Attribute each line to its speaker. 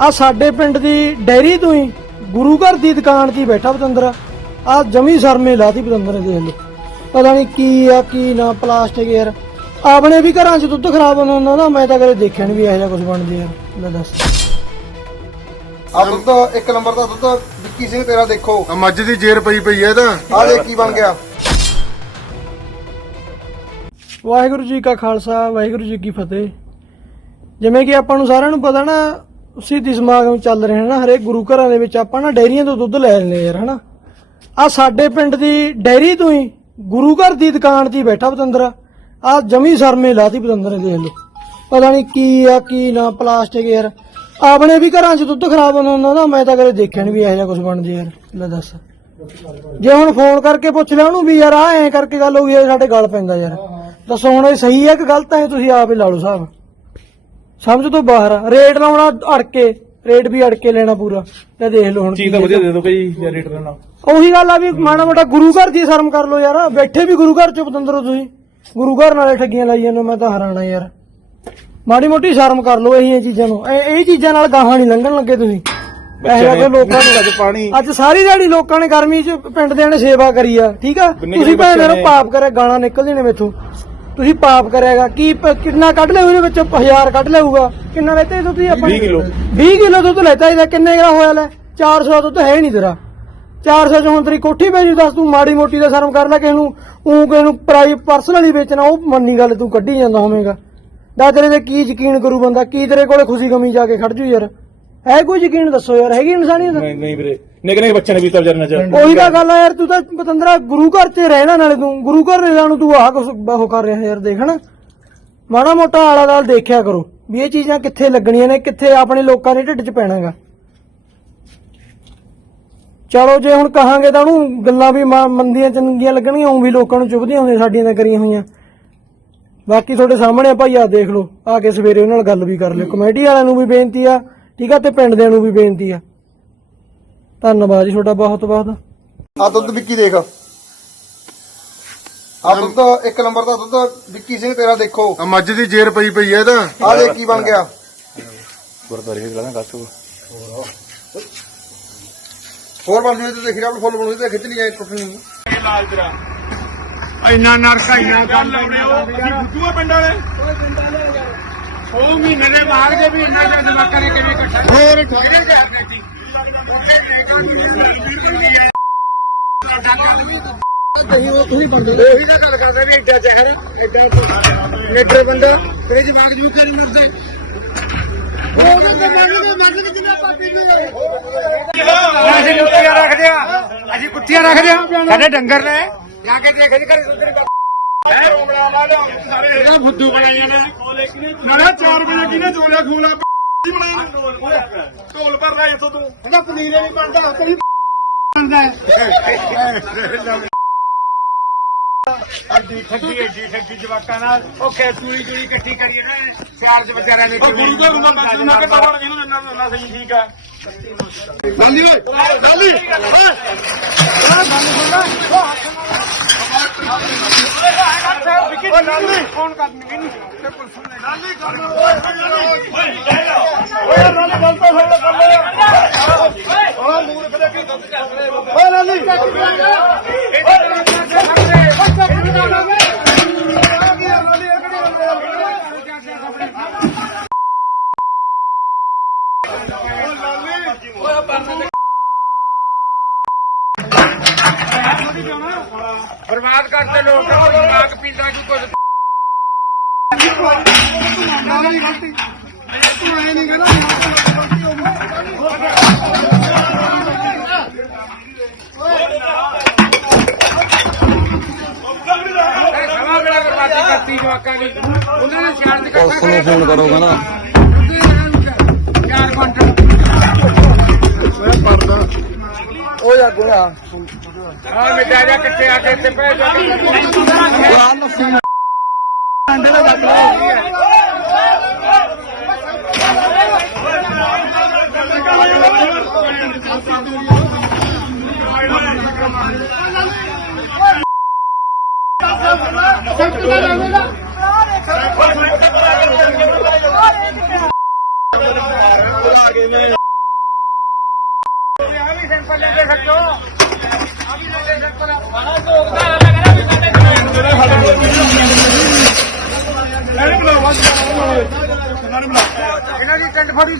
Speaker 1: ਆ ਸਾਡੇ ਪਿੰਡ ਦੀ ਡੈਰੀ ਤੋਂ ਹੀ ਗੁਰੂ ਘਰ ਦੀ ਦੁਕਾਨ 'ਤੇ ਹੀ ਬੈਠਾ ਪਤੰਦਰ। ਆ ਜਮੀ ਸਰਮੇ ਲਾਤੀ ਪਤੰਦਰ ਨੇ ਦੇਖ ਲਓ। ਪਤਾ ਨਹੀਂ ਕੀ ਆ ਕੀ ਨਾ ਪਲਾਸਟਿਕ ਯਾਰ। ਆਪਣੇ ਵੀ ਘਰਾਂ 'ਚ ਦੁੱਧ ਖਰਾਬ ਹੁੰਦਾ ਹੁੰਦਾ ਨਾ ਮੈਂ ਤਾਂ ਕਦੇ ਦੇਖਿਆ ਨਹੀਂ ਵੀ ਇਹੋ ਜਿਹਾ ਕੁਝ ਬਣਦੀ ਯਾਰ। ਲੈ ਦੱਸ।
Speaker 2: ਆ ਦੁੱਧ ਇੱਕ ਨੰਬਰ ਦਾ ਦੁੱਧ। ਵਿੱਕੀ ਸਿੰਘ ਤੇਰਾ ਦੇਖੋ।
Speaker 3: ਆ ਮੱਝ ਦੀ ਜੇਰ ਪਈ ਪਈ ਐ ਤਾਂ।
Speaker 2: ਆ ਦੇਖ ਕੀ ਬਣ ਗਿਆ।
Speaker 1: ਵਾਹਿਗੁਰੂ ਜੀ ਕਾ ਖਾਲਸਾ ਵਾਹਿਗੁਰੂ ਜੀ ਕੀ ਫਤਿਹ। ਜਿਵੇਂ ਕਿ ਆਪਾਂ ਨੂੰ ਸਾਰਿਆਂ ਨੂੰ ਪਤਾ ਨਾ ਸਿੱਧੀ ਸਮਾਗਮ ਚੱਲ ਰਹੇ ਨੇ ਹਰੇਕ ਗੁਰੂ ਘਰਾਂ ਦੇ ਵਿੱਚ ਆਪਾਂ ਨਾ ਡੈਰੀਆਂ ਤੋਂ ਦੁੱਧ ਲੈ ਲੈਂਦੇ ਯਾਰ, ਹਨਾ? ਆ ਸਾਡੇ ਪਿੰਡ ਦੀ ਡੈਰੀ ਤੋਂ ਹੀ ਗੁਰੂ ਘਰ ਦੀ ਦੁਕਾਨ 'ਤੇ ਹੀ ਬੈਠਾ ਪਤੰਦਰ। ਆ ਜਮੀ ਸਰਮੇ ਲਾਤੀ ਪਤੰਦਰ ਦੇਖ ਲਓ। ਪਤਾ ਨਹੀਂ ਕੀ ਆ, ਕੀ ਨਾ, ਪਲਾਸਟਿਕ ਯਾਰ। ਆਪਣੇ ਵੀ ਘਰਾਂ 'ਚ ਦੁੱਧ ਖਰਾਬ ਹੁੰਦਾ ਹੁੰਦਾ ਨਾ, ਮੈਂ ਤਾਂ ਕਦੇ ਦੇਖਿਆ ਨਹੀਂ ਵੀ ਇਹੋ ਜਿਹਾ ਕੁਝ ਬਣਦੀ ਯਾਰ, ਲੈ ਦੱਸ। ਜੇ ਹੁਣ ਫੋਨ ਕਰਕੇ ਪੁੱਛ ਲਿਆ ਉਹਨੂੰ ਵੀ ਯਾਰ ਆ ਐਂ ਕਰਕੇ ਗੱਲ ਹੋ ਗਈ ਇਹ ਸਾਡੇ ਗੱਲ ਪੈਂਦਾ ਯਾਰ। ਦੱਸੋ ਹੁਣ ਇਹ ਸਹੀ ਹੈ ਕਿ ਗਲਤ ਹੈ ਤੁਸੀਂ ਆਪ ਹੀ ਲਾ ਲਓ ਸਾਹਿਬ ਸਮਝ ਤੋਂ ਬਾਹਰ ਆ। ਰੇਟ ਲਾਉਣਾ ਅੜ ਕੇ ਰੇਟ ਵੀ ਅੜ ਕੇ ਲੈਣਾ ਪੂਰਾ। ਤੇ ਦੇਖ ਲਓ ਹੁਣ
Speaker 4: ਚੀਜ਼ ਤਾਂ ਵਧੀਆ ਦੇ ਦੋ ਭਾਈ ਜਾਂ ਰੇਟ ਲੈਣਾ।
Speaker 1: ਉਹੀ ਗੱਲ ਆ ਵੀ ਮਾੜਾ ਮੋਟਾ ਗੁਰੂ ਘਰ ਦੀ ਸ਼ਰਮ ਕਰ ਲਓ ਯਾਰ। ਬੈਠੇ ਵੀ ਗੁਰੂ ਘਰ ਚ ਪਤੰਦਰੋ ਤੁਸੀਂ। ਗੁਰੂ ਘਰ ਨਾਲੇ ਠੱਗੀਆਂ ਲਾਈ ਜਾਂਦੇ ਹੋ, ਮੈਂ ਤਾਂ ਹੈਰਾਨ ਆ ਯਾਰ। ਮਾੜੀ ਮੋਟੀ ਸ਼ਰਮ ਕਰ ਲਓ ਇਹ ਚੀਜ਼ਾਂ ਨੂੰ। ਇਹ ਇਹ ਚੀਜ਼ਾਂ ਨਾਲ ਗਾਹਾਂ ਨਹੀਂ ਲੰਘਣ ਲੱਗੇ ਤੁਸੀਂ। ਇਹ ਜਿਹੇ ਲੋਕਾਂ ਨੂੰ
Speaker 4: ਅੱਜ ਪਾਣੀ।
Speaker 1: ਅੱਜ ਸਾਰੀ ਦਿਹਾੜੀ ਲੋਕਾਂ ਨੇ ਗਰਮੀ 'ਚ ਪਿੰਡ ਦਿਆਂ ਨੇ ਸੇਵਾ ਕਰੀ ਆ ਠੀਕ ਆ? ਤੁਸੀਂ ਭੈਣ
Speaker 4: ਬੱਚੇ
Speaker 1: ਨੂੰ
Speaker 4: ਨੇ।
Speaker 1: ਪਾਪ ਕਰਿਆ ਗਾਲਾਂ ਨਿਕਲਦੀਆਂ ਨੇ ਮੇਥੋਂ। ਤੁਸੀਂ ਪਾਪ ਕਰਿਆਗਾ। ਕੀ ਪ- ਕਿੰਨਾ ਕੱਢ ਲਿਆ ਉਹਦੇ ਵਿੱਚ? 1000 ਕੱਢ ਲਿਆਊਗਾ ਕਿੰਨਾ ਲੈਤੇ ਤੁਸੀਂ ਆਪਾਂ?
Speaker 4: 20 ਕਿਲੋ।
Speaker 1: 20 ਕਿਲੋ ਦੁੱਧ ਲੈਤਾ ਇਹਦਾ ਕਿੰਨੇ ਗਰਾ ਹੋਇਆ ਲੈ? 400 ਦੁੱਧ ਹੈ ਨਹੀਂ ਤੇਰਾ। 400 ਚ ਹੁਣ ਤੇਰੀ ਕੋਠੀ ਜੂ ਦੱਸ ਤੂੰ ਮਾੜੀ ਮੋਟੀ ਦਾ ਸ਼ਰਮ ਕਰ ਲੈ ਕਿਸੇ ਨੂੰ। ਉਹ ਕਿਸੇ ਨੂੰ ਪ੍ਰਾਈ ਪਰਸਨਲੀ ਵੇਚਣਾ ਉਹ ਮੰਨੀ ਗੱਲ ਤੂੰ ਕੱਢੀ ਜਾਂਦਾ ਹੋਵੇਂਗਾ। ਦਾ ਤੇਰੇ ਤੇ ਕੀ ਯਕੀਨ ਕਰੂ ਬੰਦਾ ਕੀ ਤੇਰੇ ਕੋਲੇ ਖੁਸ਼ੀ ਗਮੀ ਜਾ ਕੇ ਖੜ ਜੂ ਯਾਰ। ਹੈ ਕੋਈ ਯਕੀਨ ਦੱਸੋ ਯਾਰ ਹੈਗੀ ਇਨਸਾਨੀਅਤ?
Speaker 4: ਨਹੀਂ ਨਹੀਂ ਵੀਰੇ। ਨਿੱਕੇ ਨਿੱਕੇ ਬੱਚੇ ਨੇ ਪੀਤਾ ਵਿਚਾਰੇ ਨੇ
Speaker 1: ਉਹੀ ਤਾਂ ਗੱਲ ਆ ਯਾਰ, ਤੂੰ ਤਾਂ ਪਤੰਦਰਾ ਗੁਰੂ ਘਰ 'ਚ ਰਹਿਣਾ ਨਾਲੇ ਤੂੰ। ਗੁਰੂ ਘਰ ਰਹਿਣਾ ਨੂੰ ਤੂੰ ਆਹ ਕੁਛ ਉਹ ਕਰ ਰਿਹਾ ਯਾਰ, ਦੇਖ ਨਾ। ਮਾੜਾ ਮੋਟਾ ਆਲਾ ਦਾਲ ਦੇਖਿਆ ਕਰੋ ਵੀ ਇਹ ਚੀਜ਼ਾਂ ਕਿੱਥੇ ਲੱਗਣੀਆਂ ਨੇ, ਕਿੱਥੇ ਆਪਣੇ ਲੋਕਾਂ ਦੇ ਢਿੱਡ 'ਚ ਪੈਣਾਗਾ। ਚਲੋ, ਜੇ ਹੁਣ ਕਹਾਂਗੇ ਤਾਂ ਉਹਨੂੰ ਗੱਲਾਂ ਵੀ ਮਾ- ਮੰਦੀਆਂ ਚੰਗੀਆਂ ਲੱਗਣਗੀਆਂ ਉਹ ਵੀ ਲੋਕਾਂ ਨੂੰ ਚੁਭਦੀਆਂ ਹੁੰਦੀਆਂ ਸਾਡੀਆਂ ਤਾਂ ਕਰੀਆਂ ਹੋਈਆਂ। ਬਾਕੀ ਤੁਹਾਡੇ ਸਾਹਮਣੇ ਆ ਭਾਈ ਆ ਦੇਖ ਲਓ, ਆ ਕੇ ਸਵੇਰੇ ਉਹਨਾਂ ਨਾਲ ਗੱਲ ਵੀ ਕਰ ਲਿਓ। ਕਮੇਟੀ ਵਾਲਿਆਂ ਨੂੰ ਵੀ ਬੇਨਤੀ ਆ, ਠੀਕ ਆ, ਤੇ ਪਿੰਡ ਦਿਆਂ ਨੂੰ ਵੀ ਬੇਨਤੀ ਆ। ਧੰਨਵਾਦ ਜੀ ਤੁਹਾਡਾ ਬਹੁਤ ਬਹੁਤ।
Speaker 2: ਆ ਦੁੱਧ ਵਿੱਕੀ ਦੇਖ। ਆ ਦੁੱਧ ਇੱਕ ਨੰਬਰ ਦਾ ਦੁੱਧ ਵਿੱਕੀ ਸਿੰਘ ਤੇਰਾ ਦੇਖੋ।
Speaker 3: ਆ ਮੱਝ ਦੀ ਜੇਰ ਪਈ ਪਈ ਐ ਤਾਂ।
Speaker 2: ਆ ਦੇਖ ਕੀ ਬਣ ਗਿਆ।
Speaker 4: ਗੁਰਦਾਰੇ ਕਾਸੂ।
Speaker 2: ਹੋਰ ਬਣ ਜੂ ਤੇ ਦੇਖ ਰਿਹਾ ਫੁੱਲ ਬਣੂ ਤੇ ਖਿੱਚ ਲਈ ਐ ਟੁੱਟਣੀ ਨੂੰ
Speaker 3: ਇੰਨਾ ਨਰਕਾ ਇੰਨਾ ਕੰਮ ਅਸੀਂ ਬੁੱਧੂਆ ਪਿੰਡ ਵਾਲੇ? ਉਹ ਮਹੀਨੇ ਦੇ ਬਾਅਦ ਦੇ ਵੀ ਇੰਨਾ ਜ਼ਿਆਦਾ ਜਮਾ ਕਰੇ ਕਿਵੇਂ ਇਕੱਠਾ ਹੋਰ। ਠੋਕੇ ਜਾ ਬੇਟੀ ਉਹੀ ਤਾਂ ਗੱਲ ਕਰਦੇ ਨੇ ਏਡਾ ਚਿਹਰਾ ਏਡਾ ਲੀਡਰ ਬੰਦਾ ਤੇਰੇ ਜਵਾਕ ਜੂ ਕਰੀ ਮਿਰਦੇ ਉਹ ਤਾਂ ਜ਼ਮਾਨੇ ਦੇ ਮਰਦ ਕਿੰਨਾ ਪਾਪੀ ਨੇ ਅਸੀਂ ਕੁੱਤੀਆਂ ਰੱਖਦੇ ਆ? ਅਸੀਂ ਕੁੱਤੀਆਂ ਰੱਖਦੇ ਆ? ਸਾਡੇ ਡੰਗਰ ਨੇ। ਜਾ ਕੇ ਦੇਖ ਜੀ ਘਰੇ ਉਧਰ ਇਹ ਰੋਮੜਾ ਵਾਲਾ ਸਾਰੇ ਇਹਦਾ ਫੁੱਦੂ ਬਣਾਈਆਂ ਨੇ। ਨਾਲੇ 4 ਵਜੇ ਕਿਨੇ ਜੋਲਿਆ ਖੂਲਾ ਬਣਾਇਆ ਢੋਲ ਭਰਦਾ ਇੱਥੋਂ ਤੂੰ। ਇਹਦਾ ਪਨੀਰੇ ਨਹੀਂ ਬਣਦਾ ਤੇਰੀ ਬਣਦਾ ਅੱਡੀ ਠੱਗੀ ਅੱਡੀ ਠੱਗੀ ਜਵਾਕਾਂ ਨਾਲ। ਉਹ ਖੇਤੂਈ ਜੁਈ ਇਕੱਠੀ ਕਰੀਏ ਨਾ ਸਿਆਲ ਚ ਵਿਚਾਰਿਆਂ ਨੇ ਗੁਰੂ ਘਰ ਨੂੰ ਮੈਂ ਨਾ ਕਿ ਤਵੜ ਕਿਹਨੂੰ ਇੰਨਾ ਇੰਨਾ ਸਹੀ ਠੀਕ ਆ। ਲਾਲੀ ਓਏ ਲਾਲੀ ਓਏ ਵਿੱਕੀ ਲਾਲੀ ਫੋਨ ਕਰ ਨਹੀਂ ਤੇ ਪੁਲਿਸ ਨੇ ਲਾਲੀ ਕਰ ਓਏ ਓਏ ਲਾਲੀ ਗੱਲ ਤਾਂ ਸੁਣ ਲੈ ਕਰ ਲੈ ਓਏ ਮੂੰਹ ਤੇ ਕੀ ਗੱਲ ਕਰ ਰਹੇ ਓਏ ਲਾਲੀ ਬਰਬਾਦ ਕਰਦੇ ਲੋਕ ਦਿਮਾਗ ਪੀਂਦਾ ਕਿ ਕੁਝ ਸਮਾਂ ਬੜਾ ਬਰਬਾਦੀ ਕਰਤੀ ਜਵਾਕਾਂ ਦੀ? ਉਹਨਾਂ ਨੇ ਪੁਲਿਸ ਫੋਨ ਕਰੋ ਕਹਿੰਦਾ। ਚਾਰ ਕੁਆਂਟਲ
Speaker 2: ਓ ਜਾ ਗੋਇਆ
Speaker 3: ਆ ਮਿੱਟਾ ਜਾ ਕਿੱਥੇ ਆ ਕੇ ਇੱਥੇ ਪੈ ਜਾ। ਕੁਰਾਨ ਨਸੀਬ ਅੰਡੇ ਦਾ ਜੱਟ ਸਭ ਤੋਂ ਪਹਿਲਾਂ ਇਹਨਾਂ ਦੀ ਟੰਡ ਫੜੀ